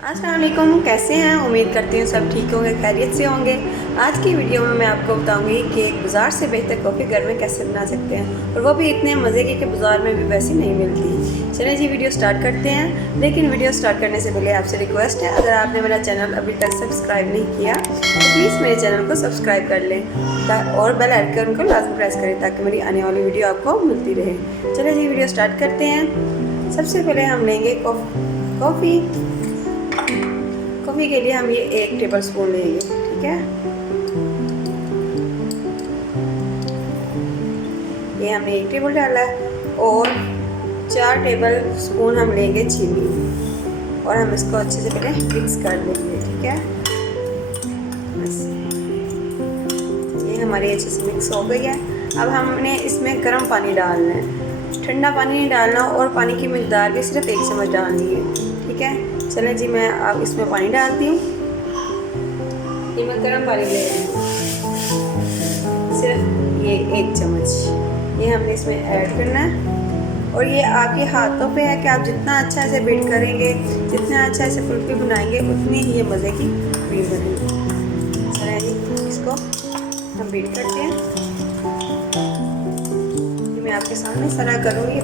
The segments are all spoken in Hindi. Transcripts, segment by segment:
अस्सलाम वालेकुम, कैसे हैं? उम्मीद करती हूँ सब ठीक होंगे, खैरियत से होंगे। आज की वीडियो में मैं आपको बताऊंगी कि एक बाज़ार से बेहतर कॉफ़ी घर में कैसे बना सकते हैं, और वो भी इतने मज़े की कि बाज़ार में भी वैसी नहीं मिलती। चलिए जी, वीडियो स्टार्ट करते हैं। लेकिन वीडियो स्टार्ट करने से पहले आपसे रिक्वेस्ट है, अगर आपने मेरा चैनल अभी तक सब्सक्राइब नहीं किया तो प्लीज़ मेरे चैनल को सब्सक्राइब कर लें और बेल आइकन को लाजमी प्रेस करें ताकि मेरी आने वाली वीडियो आपको मिलती रहे। चलिए जी, वीडियो स्टार्ट करते हैं। सबसे पहले हम लेंगे कॉफ़ी के लिए हम ये 1 टेबल स्पून लेंगे, ठीक है। ये हमने 1 टेबल डाला और 4 टेबल स्पून हम लेंगे चीनी, और हम इसको अच्छे से पहले मिक्स कर देंगे, ठीक है। बस ये हमारी अच्छे से मिक्स हो गई है। अब हमने इसमें गर्म पानी डालना है, ठंडा पानी नहीं डालना, और पानी की मिकदार भी सिर्फ 1 चम्मच डालनी है, ठीक है। चलें जी, मैं अब इसमें पानी डालती हूँ। ये मैं गर्म पानी ले रही हूँ, सिर्फ ये 1 चम्मच ये हमने इसमें ऐड करना है। और ये आपके हाथों पे है कि आप जितना अच्छा इसे बीट करेंगे, जितना अच्छा इसे फुल्की बनाएंगे, उतनी ही ये मज़े की क्रीम बनेगी। चलें जी, इसको हम बीट करते हैं। मैं आपके सामने सारा करूँगी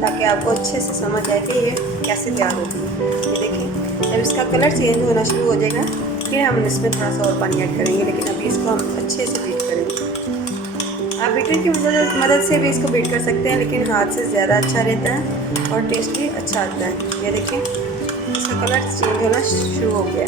ताकि आपको अच्छे से समझ आए कि ये कैसे तैयार होती है। ये देखिए, जब इसका कलर चेंज होना शुरू हो जाएगा फिर हम इसमें थोड़ा सा और पानी ऐड करेंगे, लेकिन अभी इसको हम अच्छे से बीट करेंगे। आप बीटर की मदद से भी इसको बीट कर सकते हैं, लेकिन हाथ से ज़्यादा अच्छा रहता है और टेस्ट भी अच्छा आता है। ये देखिए, इसका कलर चेंज होना शुरू हो गया।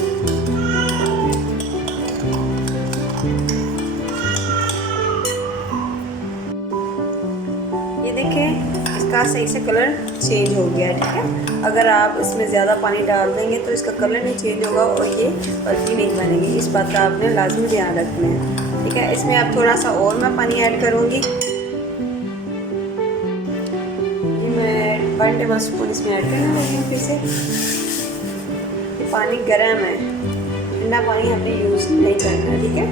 ये देखें, इसका सही से कलर चेंज हो गया है, ठीक है। अगर आप इसमें ज़्यादा पानी डाल देंगे तो इसका कलर नहीं चेंज होगा और ये पलटी नहीं बनेगी। इस बात का आपने लाजमी ध्यान रखना है, ठीक है। इसमें आप थोड़ा सा और मैं पानी ऐड करूँगी। ये मैं 1 टेबल स्पून इसमें ऐड करना है फिर से। ये पानी गर्म है, ठंडा पानी हमने यूज़ नहीं करना, ठीक है।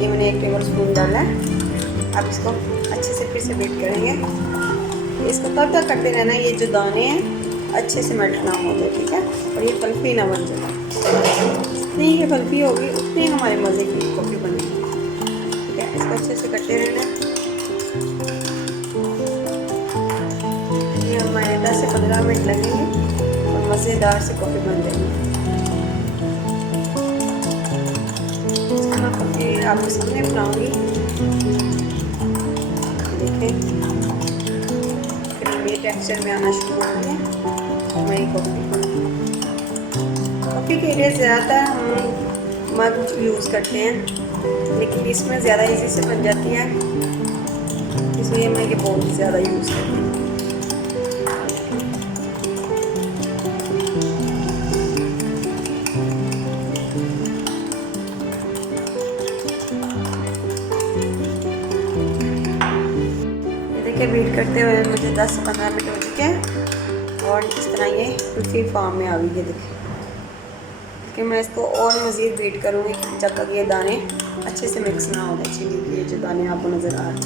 ये मैंने 1 टेबल स्पून डाला है। अब इसको अच्छे से फिर से बीट करेंगे। इसको तब तक करते रहना, ये जो दाने हैं अच्छे से मेल्ट ना हो जाए, ठीक है, और ये फल्फी ना बन जाए। जितनी ये फल्फी होगी उतनी हमारे मज़े की कॉफ़ी बनेगी, ठीक है। इसको अच्छे से करते रहना। ये हमारे 10 से 15 मिनट लगेंगे और मज़ेदार से कॉफ़ी बन जाएगी। मैं कॉफ़ी आपके सामने बनाऊँगी, देखें क्रीमी टेक्सचर में आना शुरू हो गया हमारी कॉफ़ी के लिए ज़्यादा हम मग यूज़ करते हैं, लेकिन इसमें ज़्यादा इजी से बन जाती है, इसलिए मैं ये बहुत ही ज़्यादा यूज़ करती हूँ। बीट करते हुए मुझे 10 से 15 मिनट हो चुके हैं और इस तरह ये कुल्फी फॉर्म में आ गई है। देखिए, कि मैं इसको और मज़ीद बीट करूँगी जब तक ये दाने अच्छे से मिक्स ना हो जाए। चीनी के ये जो दाने आपको नज़र आ रहे हैं,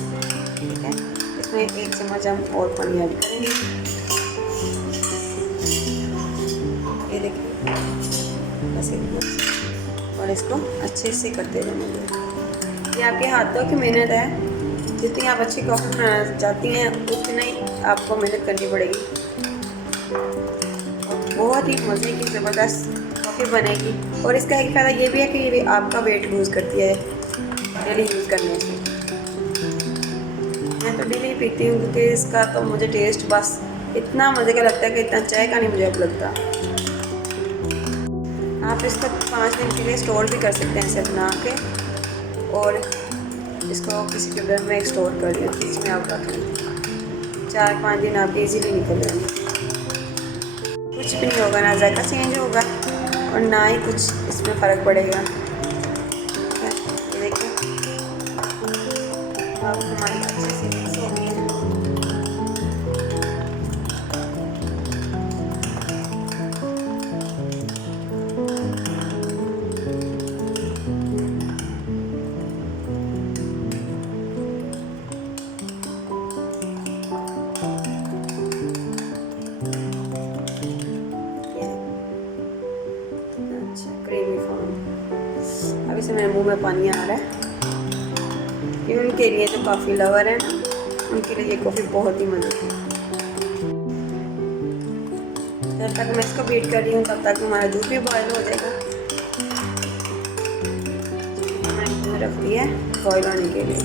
ठीक है। इसमें 1 चम्मच हम और पानी ऐड करेंगे। ये देखिए, बस इतना, और इसको अच्छे से करते रहेंगे। ये आपके हाथों की मेहनत है, जितनी आप अच्छी कॉफ़ी बनाना चाहती हैं उतनी ही आपको मेहनत करनी पड़ेगी। बहुत ही मज़े की ज़बरदस्त कॉफ़ी बनेगी, और इसका एक फ़ायदा ये भी है कि ये भी आपका वेट लूज़ करती है डेली यूज़ करने से। मैं तो डेली पीती हूँ क्योंकि इसका तो मुझे टेस्ट बस इतना मज़े का लगता है कि इतना चाय का नहीं मुझे अब लगता। आप इसको 5 दिन के लिए स्टोर भी कर सकते हैं इसे बना के, और इसको किसी ट्यूबर में स्टोर कर लिया, इसमें आप रख लें। 4-5 दिन आपके इजीली निकल जाएंगे। कुछ भी नहीं होगा, ना जायका चेंज होगा और ना ही कुछ इसमें फ़र्क पड़ेगा। ये देखिए, आप हमारी अच्छे से मिक्स हो गई है। से मेरे मुंह में पानी आ रहा है। ये उनके लिए जो कॉफ़ी लवर है ना, उनके लिए ये कॉफ़ी बहुत ही मज़े की। जब तक मैं इसको बीट कर रही हूँ तब तक हमारा दूध भी बॉयल हो जाएगा। मैंने दूध रख दिया है बॉयल होने के लिए,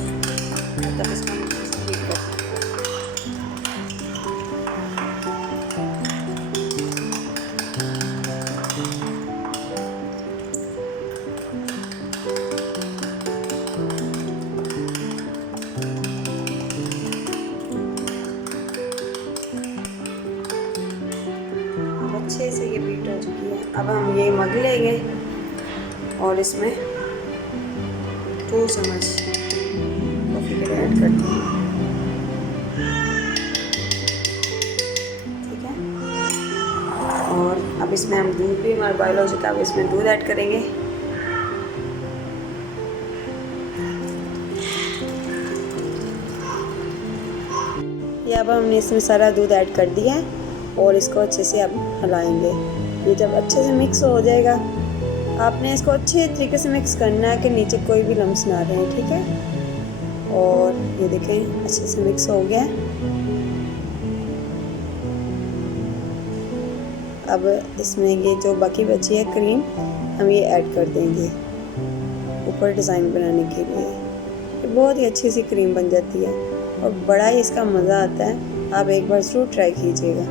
तब तक इसको बीट कर। अच्छे से ये बीट हो चुकी है। अब हम ये मग लेंगे और इसमें 2 चम्मच कॉफ़ी के ऐड कर देंगे। ठीक है, और अब इसमें हम दूध भी हमारा बॉयल हो चुका है, अब इसमें दूध ऐड करेंगे। ये अब हमने इसमें सारा दूध ऐड कर दिया है और इसको अच्छे से अब हिलाएंगे। ये जब अच्छे से मिक्स हो जाएगा, आपने इसको अच्छे तरीके से मिक्स करना है कि नीचे कोई भी लम्स ना रहे। ठीक है, और ये देखें अच्छे से मिक्स हो गया है। अब इसमें ये जो बाकी बची है क्रीम, हम ये ऐड कर देंगे ऊपर डिज़ाइन बनाने के लिए। ये बहुत ही अच्छी सी क्रीम बन जाती है और बड़ा ही इसका मज़ा आता है। आप एक बार ज़रूर ट्राई कीजिएगा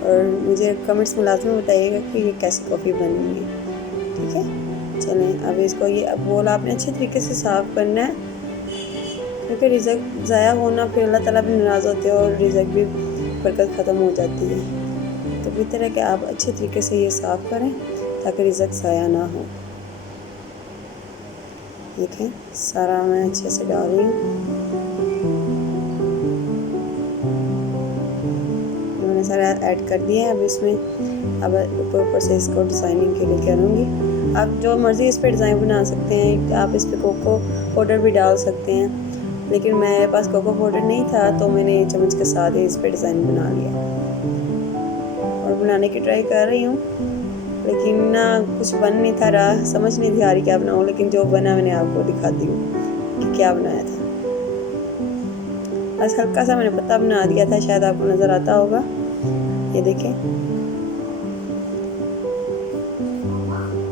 और मुझे कमेंट्स में लाजमी बताइएगा कि ये कैसी कॉफ़ी बनी है। ठीक है, चलें अब इसको ये अब बोल आपने अच्छे तरीके से साफ़ करना है, क्योंकि रिज़्क ज़ाया होना फिर अल्लाह ताला भी नाराज़ होते हैं और रिज़्क भी बरकत ख़त्म हो जाती है। तो बेहतर है कि आप अच्छे तरीके से ये साफ़ करें ताकि रिज़्क ज़ाया ना हो। देखें सारा मैं अच्छे से डाल रही हूँ। मैंने सारा ऐड कर दिया है। अब इसमें अब ऊपर से इसको डिज़ाइनिंग के लिए करूँगी। आप जो मर्ज़ी इस पर डिज़ाइन बना सकते हैं। आप इस पर कोको पाउडर भी डाल सकते हैं, लेकिन मेरे पास कोको पाउडर नहीं था तो मैंने चम्मच के साथ ही इस पर डिज़ाइन बना लिया और बनाने की ट्राई कर रही हूँ, लेकिन ना कुछ बन नहीं था रहा, समझ नहीं थी आ रही क्या बनाऊँ। लेकिन जो बना मैंने आपको दिखाती हूँ कि क्या बनाया था। बस हल्का सा मैंने पत्ता बना दिया था, शायद आपको नज़र आता होगा। ये देखें,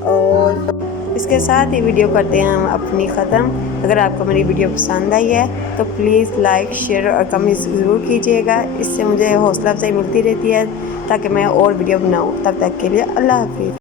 और इसके साथ ही वीडियो करते हैं हम अपनी ख़त्म। अगर आपको मेरी वीडियो पसंद आई है तो प्लीज़ लाइक, शेयर और कमेंट ज़रूर कीजिएगा। इससे मुझे हौसला अफजाई मिलती रहती है ताकि मैं और वीडियो बनाऊँ। तब तक के लिए अल्लाह हाफिज़।